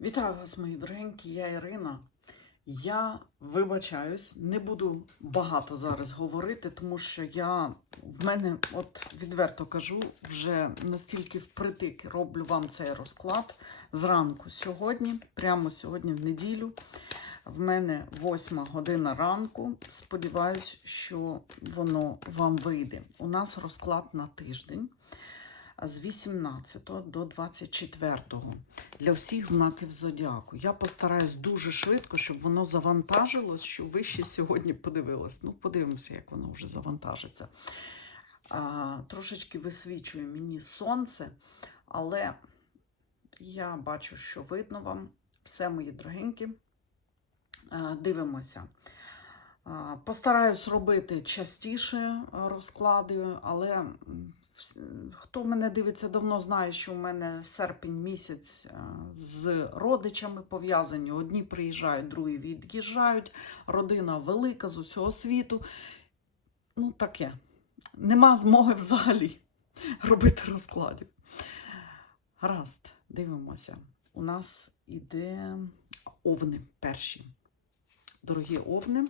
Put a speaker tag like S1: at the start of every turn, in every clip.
S1: Вітаю вас, мої дорогенькі, я Ірина. Я вибачаюсь, не буду багато зараз говорити, тому що я в мене, от відверто кажу, вже настільки впритик роблю вам цей розклад зранку сьогодні, прямо сьогодні в неділю. В мене восьма година ранку. Сподіваюсь, що воно вам вийде. У нас розклад на тиждень з 18 до 24 для всіх знаків зодіаку. Я постараюсь дуже швидко, щоб воно завантажилось, щоб ви ще сьогодні подивились. Ну, подивимося, як воно вже завантажиться. А, трошечки висвічує мені сонце, але я бачу, що видно вам все, мої дорогенькі. Дивимося. Постараюсь робити частіше е, розклади, але хто мене дивиться давно, знає, що у мене серпень місяць е, з родичами пов'язані. Одні приїжджають, другі від'їжджають. Родина велика з усього світу. Ну, таке. Нема змоги взагалі робити розкладів. Гаразд, дивимося. У нас іде овни перші. Дорогі овни.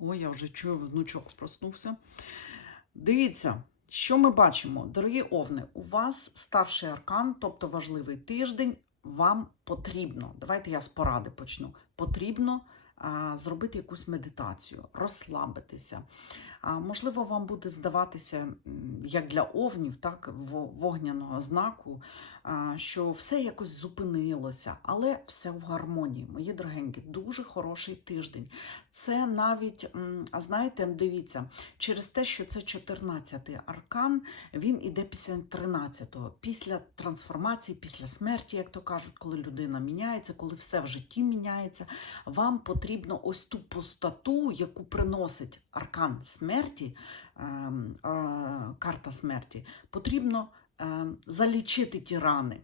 S1: Ой, я вже чую, внучок проснувся. Дивіться, що ми бачимо, дорогі овни, у вас старший аркан, тобто важливий тиждень, вам потрібно. Давайте я з поради почну. Потрібно зробити якусь медитацію, розслабитися. Можливо, вам буде здаватися, як для овнів, так, вогняного знаку, що все якось зупинилося, але все в гармонії. Мої дорогенькі, дуже хороший тиждень. Це навіть, а знаєте, дивіться, через те, що це 14-й аркан, він іде після 13-го, після трансформації, після смерті, як то кажуть, коли людина міняється, коли все в житті міняється, вам потрібно ось ту пустоту, яку приносить аркан смерті, ем, е, карта смерті, потрібно залічити ті рани.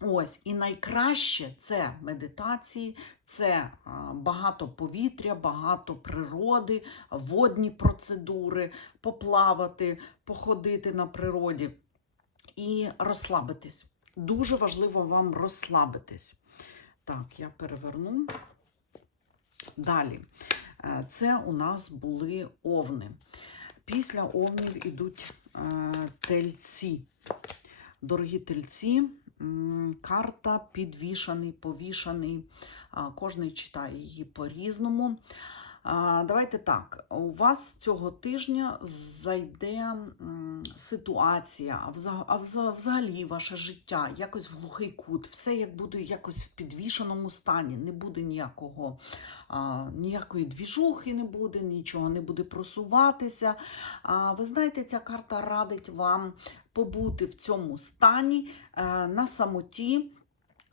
S1: Ось, і найкраще це медитації, це багато повітря, багато природи, водні процедури, поплавати, походити на природі і розслабитись. Дуже важливо вам розслабитись. Так, я переверну. Далі. Е, Це у нас були овни. Після овнів ідуть е, тельці. Дорогі тельці, карта підвішаний, повішаний. Кожний читає її по-різному. Давайте так. У вас цього тижня зайде ситуація, а вза- а вза- взагалі ваше життя якось в глухий кут, все як буде якось в підвішеному стані, не буде ніякого, ніякої двіжухи не буде, нічого не буде просуватися. Ви знаєте, ця карта радить вам побути в цьому стані е, на самоті.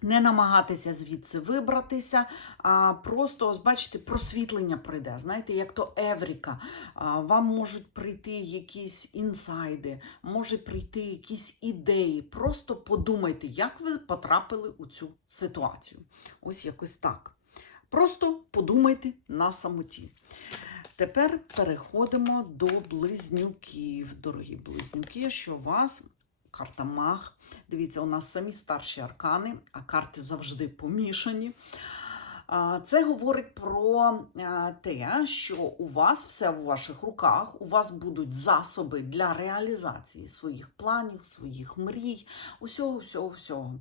S1: Не намагатися звідси вибратися, а просто, бачите, просвітлення прийде. Знаєте, як то Евріка. Вам можуть прийти якісь інсайди, може прийти якісь ідеї. Просто подумайте, як ви потрапили у цю ситуацію. Ось якось так. Просто подумайте на самоті. Тепер переходимо до близнюків. Дорогі близнюки, що вас карта маг. Дивіться, у нас самі старші аркани, а карти завжди помішані. Це говорить про те, що у вас все в ваших руках, у вас будуть засоби для реалізації своїх планів, своїх мрій, усього, всього, всього.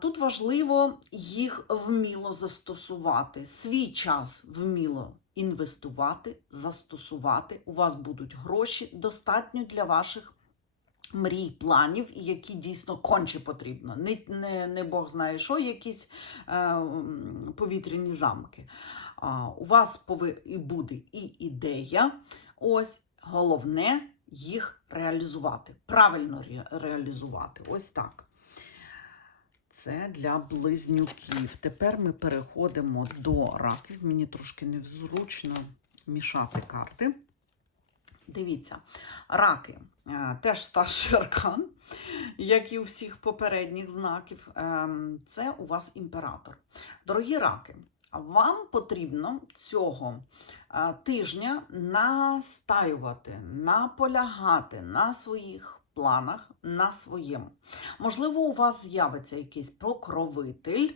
S1: Тут важливо їх вміло застосувати, свій час вміло інвестувати, застосувати. У вас будуть гроші достатньо для ваших мрій, планів, які дійсно конче потрібно. Не, не, не Бог знає, що, якісь е, повітряні замки. А, у вас пови, і буде і ідея. Ось головне їх реалізувати, правильно ре, реалізувати. Ось так. Це для близнюків. Тепер ми переходимо до раків. Мені трошки невзручно мішати карти. Дивіться, раки е, теж старший аркан, як і у всіх попередніх знаків. Ем, Це у вас імператор. Дорогі раки, вам потрібно цього е, тижня настаювати, наполягати на своїх планах, на своєму. Можливо, у вас з'явиться якийсь покровитель.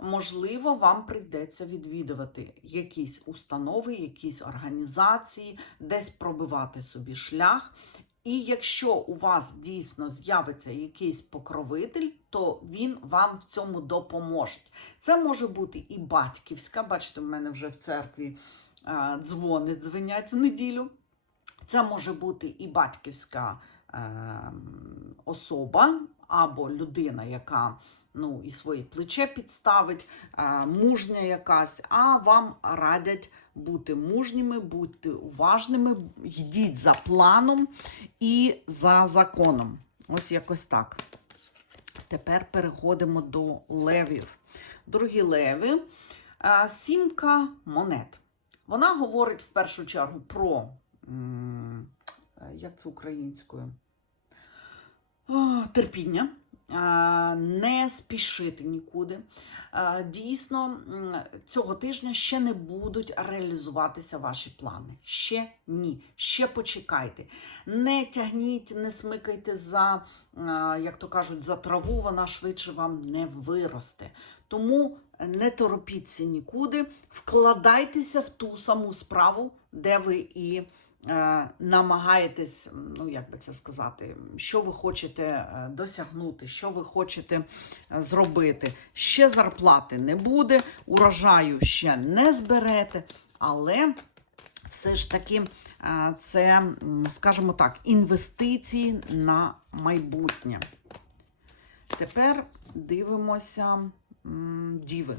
S1: Можливо, вам прийдеться відвідувати якісь установи, якісь організації, десь пробивати собі шлях. І якщо у вас дійсно з'явиться якийсь покровитель, то він вам в цьому допоможе. Це може бути і батьківська, бачите, в мене вже в церкві е, дзвони дзвенять в неділю. Це може бути і батьківська особа або людина, яка ну, і своє плече підставить, е, мужня якась, а вам радять бути мужніми, будьте уважними, йдіть за планом і за законом. Ось якось так. Тепер переходимо до левів. Дорогі леви, е, сімка монет. Вона говорить в першу чергу про, е, як це українською? Терпіння, не спішити нікуди. Дійсно, цього тижня ще не будуть реалізуватися ваші плани. Ще ні. Ще почекайте. Не тягніть, не смикайте за, як то кажуть, за траву, вона швидше вам не виросте. Тому не торопіться нікуди, вкладайтеся в ту саму справу, де ви і намагаєтесь, ну як би це сказати, що ви хочете е, досягнути, що ви хочете е, зробити. Ще зарплати не буде, урожаю ще не зберете, але все ж таки е, це, скажімо так, інвестиції на майбутнє. Тепер дивимося діви.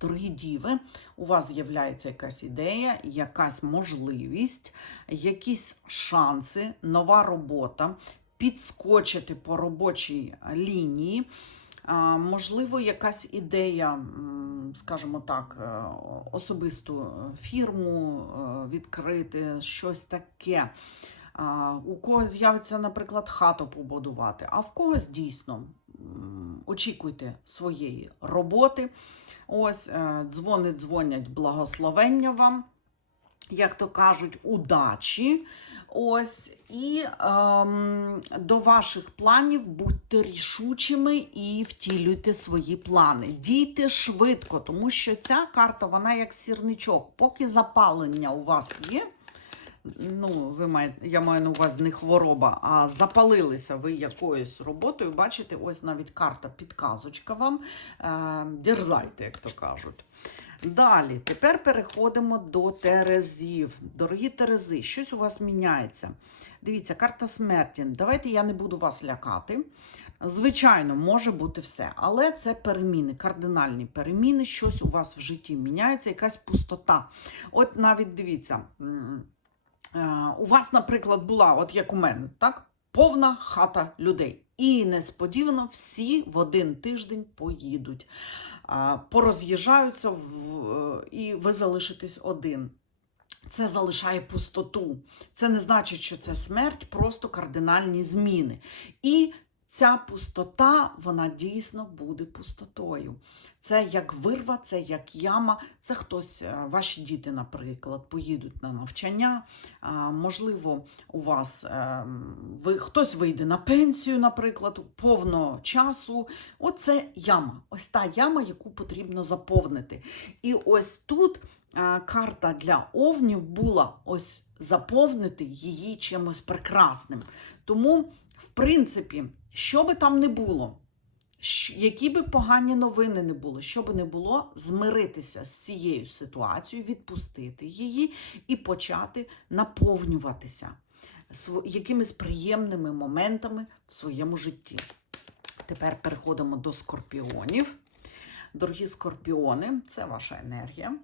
S1: Дорогі діви, у вас з'являється якась ідея, якась можливість, якісь шанси, нова робота, підскочити по робочій лінії. Можливо, якась ідея, скажімо так, е, особисту фірму е, відкрити, щось таке. У когось з'явиться, наприклад, хату побудувати, а в когось дійсно очікуйте своєї роботи. Ось е, дзвони дзвонять благословення вам, як то кажуть, удачі. Ось, і ем, до ваших планів будьте рішучими і втілюйте свої плани. Дійте швидко, тому що ця карта, вона як сірничок. Поки запалення у вас є, ну, ви маєте, я маю на увазі не хвороба, а запалилися ви якоюсь роботою. Бачите, ось навіть карта підказочка вам. Е, дерзайте, як то кажуть. Далі, тепер переходимо до Терезів. Дорогі Терези, щось у вас міняється. Дивіться, карта смерті. Давайте я не буду вас лякати. Звичайно, може бути все, але це переміни, кардинальні переміни, щось у вас в житті міняється, якась пустота. От навіть дивіться, у вас, наприклад, була, от як у мене, так? Повна хата людей. І несподівано всі в один тиждень поїдуть, пороз'їжджаються е, і ви залишитесь один. Це залишає пустоту. Це не значить, що це смерть, просто кардинальні зміни. І ця пустота, вона дійсно буде пустотою. Це як вирва, це як яма, це хтось, е, ваші діти, наприклад, поїдуть на навчання. Можливо, у вас е, ви, хтось вийде на пенсію, наприклад, повно часу. Оце яма. Ось та яма, яку потрібно заповнити. І ось тут е, карта для овнів була ось заповнити її чимось прекрасним. Тому, в принципі, що би там не було, які би погані новини не було, що би не було, змиритися з цією ситуацією, відпустити її і почати наповнюватися якимись приємними моментами в своєму житті. Тепер переходимо до скорпіонів. Дорогі скорпіони, це ваша енергія.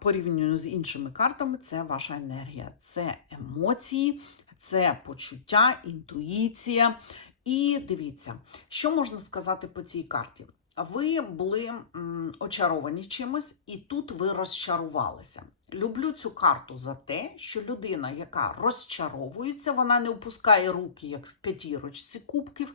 S1: Порівняно з іншими картами, це ваша енергія. Це емоції, це почуття, інтуїція. І дивіться, що можна сказати по цій карті. Ви були очаровані чимось, і тут ви розчарувалися. Люблю цю карту за те, що людина, яка розчаровується, вона не опускає руки, як в п'ятірочці кубків,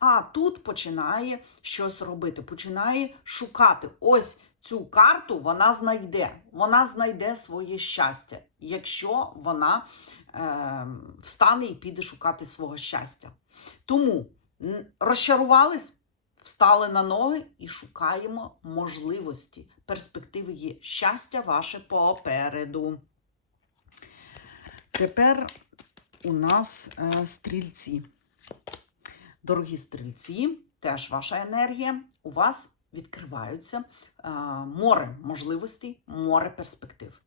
S1: а тут починає щось робити, починає шукати ось цю карту вона знайде. Вона знайде своє щастя, якщо вона е, встане і піде шукати свого щастя. Тому розчарувались, встали на ноги і шукаємо можливості. Перспективи є. Щастя ваше попереду. Тепер у нас е, стрільці. Дорогі стрільці, теж ваша енергія. У вас відкриваються е, море можливостей, море перспектив.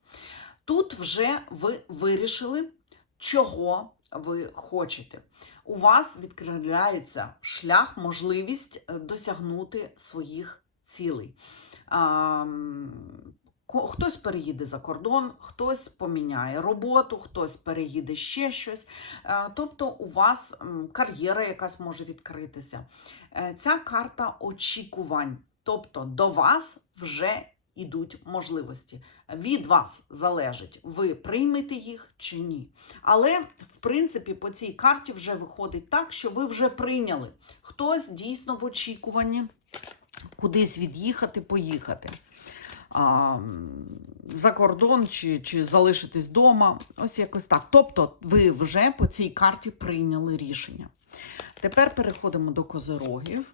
S1: Тут вже ви вирішили, чого ви хочете. У вас відкривається шлях, можливість е, досягнути своїх цілей. Хтось переїде за кордон, хтось поміняє роботу, хтось переїде ще щось. Е, Тобто у вас кар'єра якась може відкритися. Ця карта очікувань. Тобто до вас вже йдуть можливості. Від вас залежить, ви приймете їх чи ні. Але, в принципі, по цій карті вже виходить так, що ви вже прийняли. Хтось дійсно в очікуванні кудись від'їхати, поїхати. А, за кордон чи, чи залишитись вдома. Ось якось так. Тобто, ви вже по цій карті прийняли рішення. Тепер переходимо до козирогів.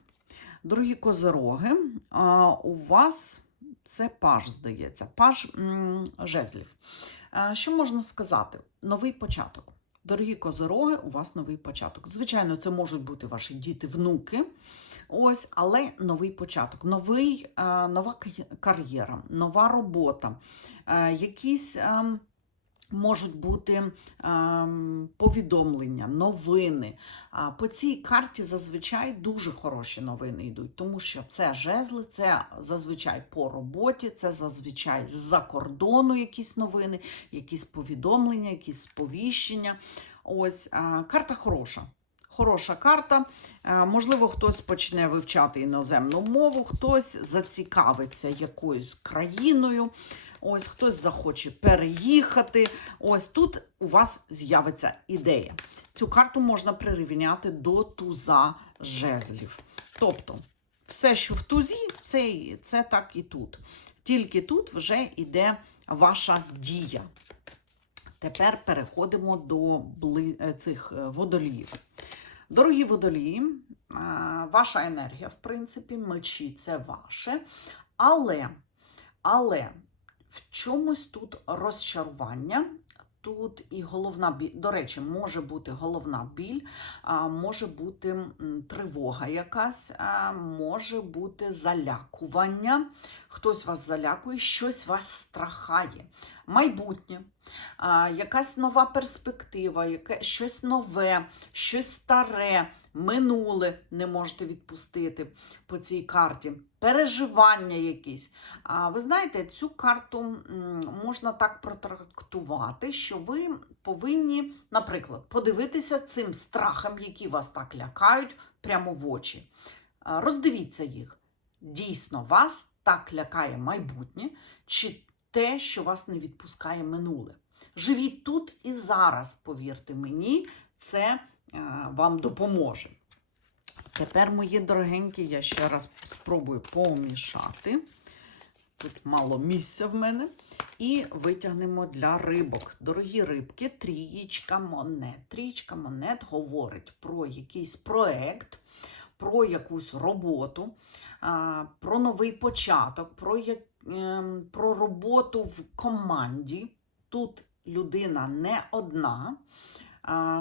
S1: Дорогі козироги, а, у вас це паж, здається, паж жезлів. Що можна сказати? Новий початок. Дорогі козироги, у вас новий початок. Звичайно, це можуть бути ваші діти, внуки. Ось, але новий початок, новий, нова кар'єра, нова робота, якісь. Можуть бути ем, повідомлення, новини. По цій карті зазвичай дуже хороші новини йдуть, тому що це жезли, це зазвичай по роботі, це зазвичай з-за кордону якісь новини, якісь повідомлення, якісь сповіщення. Ось карта хороша. Хороша карта. Е, Можливо, хтось почне вивчати іноземну мову, хтось зацікавиться якоюсь країною, ось хтось захоче переїхати. Ось тут у вас з'явиться ідея. Цю карту можна прирівняти до туза жезлів. Тобто, все, що в тузі, це, це так і тут. Тільки тут вже йде ваша дія. Тепер переходимо до е, цих е, водоліїв. Дорогі водолії, е, ваша енергія, в принципі, мечі це ваше. Але, але в чомусь тут розчарування. Тут і головна біль, до речі, може бути головна біль, може бути тривога якась, може бути залякування. Хтось вас залякує, щось вас страхає. Майбутнє, якась нова перспектива, яке, щось нове, щось старе, минуле не можете відпустити по цій карті. Переживання якісь. А ви знаєте, цю карту можна так протрактувати, що ви повинні, наприклад, подивитися цим страхам, які вас так лякають, прямо в очі. Роздивіться їх. Дійсно, вас так лякає майбутнє, чи те, що вас не відпускає минуле. Живіть тут і зараз, повірте мені, це е, вам допоможе. Тепер, мої дорогенькі, я ще раз спробую помішати. Тут мало місця в мене. І витягнемо для рибок. Дорогі рибки, трієчка монет. Трієчка монет говорить про якийсь проект, про якусь роботу, про новий початок, про, як, ем, про роботу в команді. Тут людина не одна.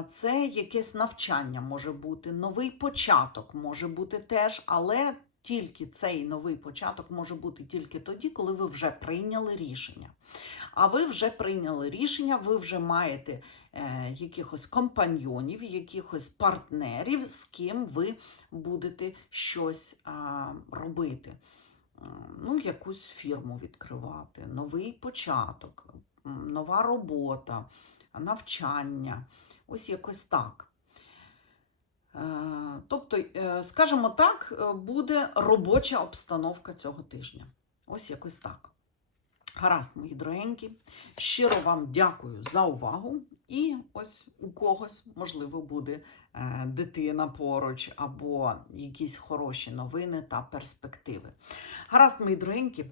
S1: Це якесь навчання може бути, новий початок може бути теж, але тільки цей новий початок може бути тільки тоді, коли ви вже прийняли рішення. А ви вже прийняли рішення, ви вже маєте е, якихось компаньйонів, якихось партнерів, з ким ви будете щось а, робити. Е, Ну, якусь фірму відкривати, новий початок, нова робота, навчання. Ось якось так. Е, Тобто, е, скажімо так, е, буде робоча обстановка цього тижня. Ось якось так. Гаразд, мої дорогенькі. Щиро вам дякую за увагу. І ось у когось, можливо, буде е, дитина поруч або якісь хороші новини та перспективи. Гаразд, мої дорогенькі.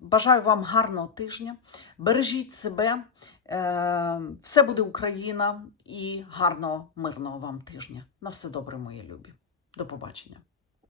S1: Бажаю вам гарного тижня. Бережіть себе. Е, все буде Україна і гарного, мирного вам тижня. На все добре, мої любі. До побачення.